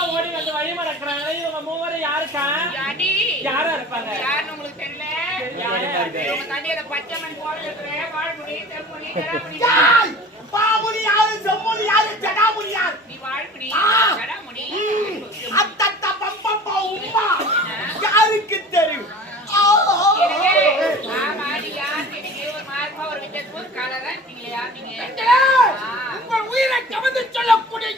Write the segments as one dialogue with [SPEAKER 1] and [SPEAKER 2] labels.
[SPEAKER 1] வேகமா ஓடி வந்து வழி மறக்கிறாங்க. இவங்க மூவரும் யாருக்கா?
[SPEAKER 2] அடி.
[SPEAKER 1] யாரா இருப்பாங்க?
[SPEAKER 2] யாருன்னு உங்களுக்கு தெரியல? இவங்க தண்ணியில பச்சைமன் போல இருக்கிற வாழ்முடி செம்முடி ஜடாமுடி
[SPEAKER 3] பாமுடி யாரு? செம்முடி யாரு? ஜடாமுடி யாரு?
[SPEAKER 2] நீ வாழ்முடி ஜடாமுடி
[SPEAKER 3] உயிரை கவர்ந்து சொல்லக்கூடிய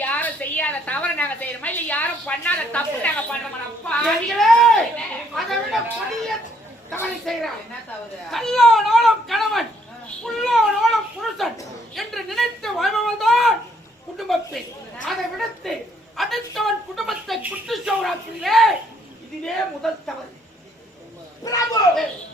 [SPEAKER 2] யாரும் செய்யாத தவறு நாங்க செய்யறோமா? இல்ல யாரும் பண்ணாத தப்பு நாங்க பண்றோமா?
[SPEAKER 3] அதை விட கொடிய தவறை கணவன் புருஷன் என்று நினைத்து வாழ்பவன்தான் குடும்பத்தை அதை விடுத்து அடுத்தவன் குடும்பத்தை குட்டு சோறாக்கிறே இதுவே முதல் தவறு. பிரபு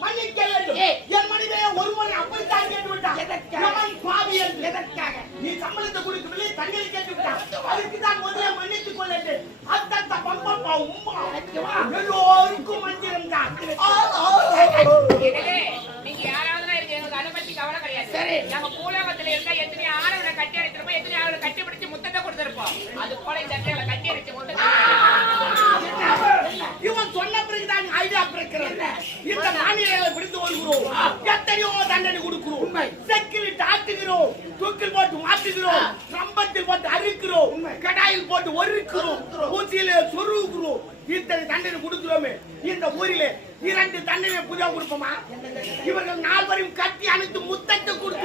[SPEAKER 3] மன்னிக்க வேண்டும். என் மனிதே ஒருமுறை அப்படித்தான் கேட்டு விட்டான் எதற்காக பாவி என்று எதற்காக? நீ சம்பளத்தை கொடுக்கவில்லை தண்ணீர் கேட்டு விட்டான் அதுக்கு தான் முதல்ல மன்னித்துக் கொள்ளட்டு. அத்தத்த பம்பப்பா உம்மா எல்லோருக்கும் மந்திரம் தான்.
[SPEAKER 2] நீங்க யாராவது இருக்கு எங்களுக்கு அதை பத்தி கவலை கிடையாது.
[SPEAKER 3] சரி.
[SPEAKER 2] நம்ம பூலோகத்துல இருந்தா எத்தனை ஆணவனை கட்டி அடிச்சிருப்போம் எத்தனை ஆணவனை கட்டி பிடிச்சு முத்தத்தை கொடுத்திருப்போம். அது போல இந்த இடத்துல கட்டி அடிச்சு முத்தத்தை
[SPEAKER 3] இவன் சொன்ன பிறகுதான் ஐடியா பிறக்கிறது. இந்த மாநிலங்களை பிடித்து கொள்கிறோம். எத்தனையோ தண்டனை கொடுக்கிறோம். மாட்டுகிறோம் தூக்கில் போட்டு மாட்டுகிறோம் சம்பத்தில் போட்டு அறுக்கிறோம். கடாயில் போட்டு ஒருக்கிறோம் பூச்சியில சொருகிறோம் இத்தனை தண்டனை கொடுக்கிறோமே. இந்த ஊரிலே இரண்டு தண்டனை புதிய கொடுப்போமா? இவர்கள் நால்வரையும் கட்டி அணைத்து முத்தத்தை கொடுத்து